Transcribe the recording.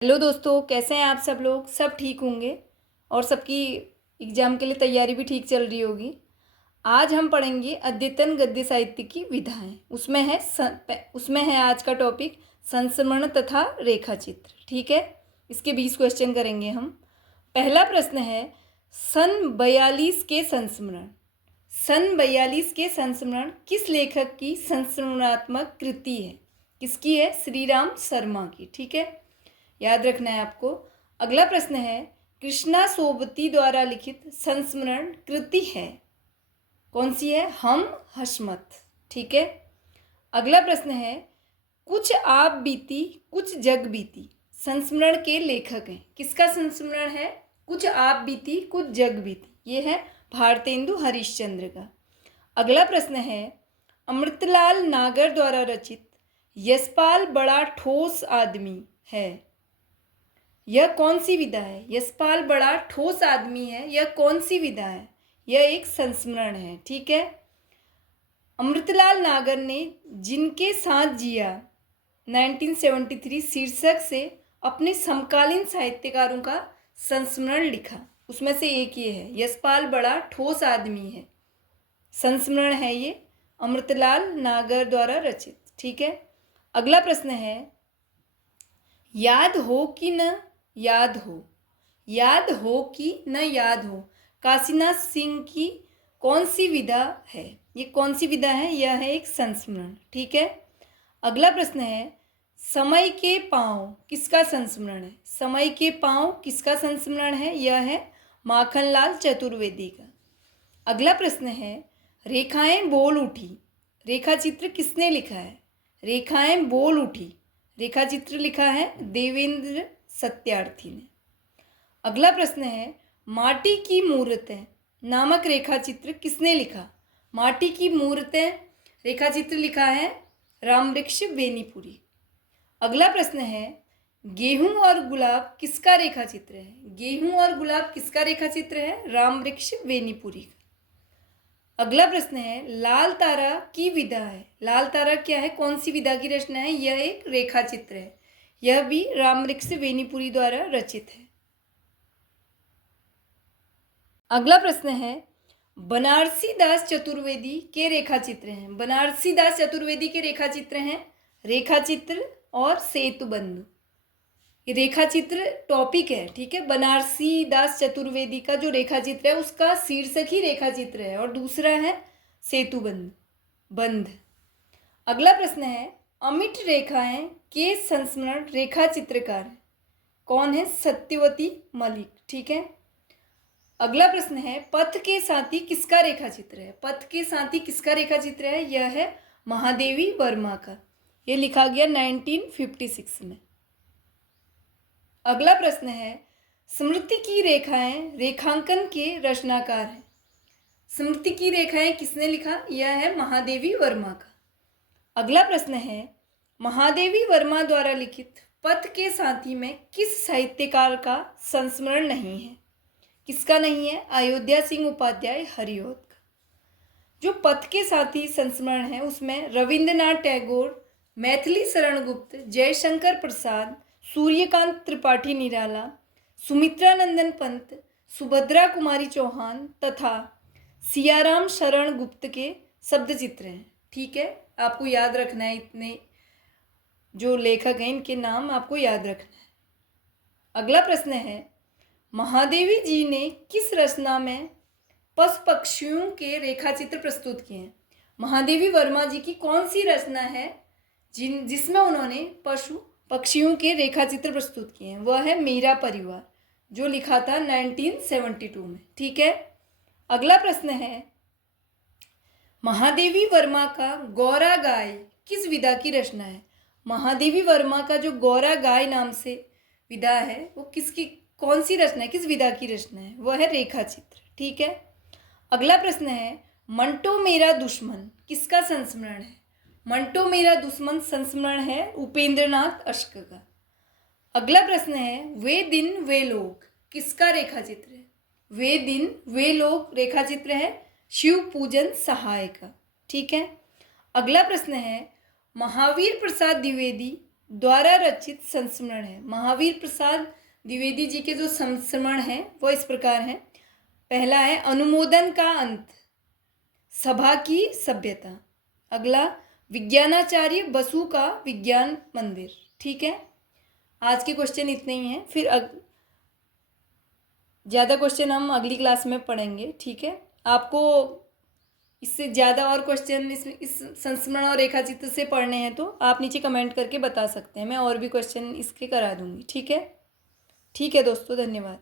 Hello दोस्तों, कैसे हैं आप सब लोग। सब ठीक होंगे और सबकी एग्ज़ाम के लिए तैयारी भी ठीक चल रही होगी। आज हम पढ़ेंगे अद्यतन गद्य साहित्य की विधाएं। उसमें है आज का टॉपिक संस्मरण तथा रेखाचित्र। ठीक है, इसके 20 क्वेश्चन करेंगे हम। पहला प्रश्न है, सन 42 के संस्मरण। सन 42 के संस्मरण किस लेखक की संस्मरणात्मक कृति है? किसकी है? श्री राम शर्मा की। ठीक है, याद रखना है आपको। अगला प्रश्न है, कृष्णा सोबती द्वारा लिखित संस्मरण कृति है, कौन सी है? हम हशमत। ठीक है। अगला प्रश्न है, कुछ आप बीती कुछ जग बीती संस्मरण के लेखक हैं। किसका संस्मरण है? कुछ आप बीती कुछ जग बीती, ये है भारतेंदु हरिश्चंद्र का। अगला प्रश्न है, अमृतलाल नागर द्वारा रचित यशपाल बड़ा ठोस आदमी है, यह कौन सी विधा है? यशपाल बड़ा ठोस आदमी है, यह कौन सी विधा है? यह एक संस्मरण है। ठीक है। अमृतलाल नागर ने जिनके साथ जिया 1973 शीर्षक से अपने समकालीन साहित्यकारों का संस्मरण लिखा, उसमें से एक ये है, यशपाल बड़ा ठोस आदमी है, संस्मरण है ये, अमृतलाल नागर द्वारा रचित। ठीक है। अगला प्रश्न है, याद हो कि न याद हो, याद हो कि न याद हो काशीनाथ सिंह की कौन सी विधा है? ये कौन सी विधा है? यह है एक संस्मरण। ठीक है। अगला प्रश्न है, समय के पाँव किसका संस्मरण है? समय के पाँव किसका संस्मरण है? यह है माखनलाल चतुर्वेदी का। अगला प्रश्न है, रेखाएं बोल उठी रेखाचित्र किसने लिखा है? रेखाएं बोल उठी रेखाचित्र लिखा है देवेंद्र सत्यार्थी ने। अगला प्रश्न है, माटी की मूर्तें नामक रेखाचित्र किसने लिखा? माटी की मूर्तें रेखाचित्र लिखा है रामवृक्ष बेनीपुरी। अगला प्रश्न है, गेहूं और गुलाब किसका रेखाचित्र है? गेहूं और गुलाब किसका रेखाचित्र है? रामवृक्ष बेनीपुरी का। अगला प्रश्न है, लाल तारा की विधा है। लाल तारा क्या है? कौन सी विधा की रचना है? यह एक रेखाचित्र है, यह भी रामवृक्ष बेनीपुरी द्वारा रचित है। अगला प्रश्न है, बनारसी दास चतुर्वेदी के रेखाचित्र हैं। बनारसी दास चतुर्वेदी के रेखाचित्र हैं रेखाचित्र और सेतुबंधु। ये रेखाचित्र टॉपिक है। ठीक है। बनारसी दास चतुर्वेदी का जो रेखाचित्र है उसका शीर्षक ही रेखाचित्र है और दूसरा है सेतुबंध। अगला प्रश्न है, अमिट रेखाएं के संस्मरण रेखाचित्रकार कौन है? सत्यवती मलिक। ठीक है। अगला प्रश्न है, पथ के साथी किसका रेखाचित्र है? पथ के साथी किसका रेखाचित्र है? यह है महादेवी वर्मा का, यह लिखा गया 1956 में। अगला प्रश्न है, स्मृति की रेखाएं रेखांकन के रचनाकार हैं। स्मृति की रेखाएं किसने लिखा? यह है महादेवी वर्मा का। अगला प्रश्न है, महादेवी वर्मा द्वारा लिखित पथ के साथी में किस साहित्यकार का संस्मरण नहीं है? किसका नहीं है? अयोध्या सिंह उपाध्याय हरिऔध का। जो पथ के साथी संस्मरण है उसमें रविंद्रनाथ टैगोर, मैथिली शरण गुप्त, जयशंकर प्रसाद, सूर्यकांत त्रिपाठी निराला, सुमित्रानंदन पंत, सुभद्रा कुमारी चौहान तथा सियाराम शरण गुप्त के शब्द चित्र हैं। ठीक है, आपको याद रखना है, इतने जो लेखक हैं इनके नाम आपको याद रखना है। अगला प्रश्न है, महादेवी जी ने किस रचना में पशु पक्षियों के रेखाचित्र प्रस्तुत किए हैं? महादेवी वर्मा जी की कौन सी रचना है जिसमें उन्होंने पशु पक्षियों के रेखाचित्र प्रस्तुत किए हैं? वह है मेरा परिवार, जो लिखा था 1972 में। ठीक है। अगला प्रश्न है, महादेवी वर्मा का गौरा गाय किस विधा की रचना है? महादेवी वर्मा का जो गौरा गाय नाम से विधा है वो किसकी कौन सी रचना है? किस विधा की रचना है? वह है रेखाचित्र। ठीक है। अगला प्रश्न है, मंटो मेरा दुश्मन किसका संस्मरण है? मंटो मेरा दुश्मन संस्मरण है उपेंद्रनाथ अश्क का। अगला प्रश्न है, वे दिन वे लोग किसका रेखाचित्र है? वे दिन वे लोग रेखाचित्र है शिव पूजन सहाय का। ठीक है। अगला प्रश्न है, महावीर प्रसाद द्विवेदी द्वारा रचित संस्मरण है। महावीर प्रसाद द्विवेदी जी के जो संस्मरण हैं वो इस प्रकार हैं। पहला है अनुमोदन का अंत, सभा की सभ्यता। अगला विज्ञानाचार्य बसु का विज्ञान मंदिर। ठीक है, आज के क्वेश्चन इतने ही हैं, फिर ज़्यादा क्वेश्चन हम अगली क्लास में पढ़ेंगे। ठीक है, आपको इससे ज़्यादा और क्वेश्चन इस संस्मरण और रेखाचित्र से पढ़ने हैं तो आप नीचे कमेंट करके बता सकते हैं, मैं और भी क्वेश्चन इसके करा दूँगी। ठीक है दोस्तों, धन्यवाद।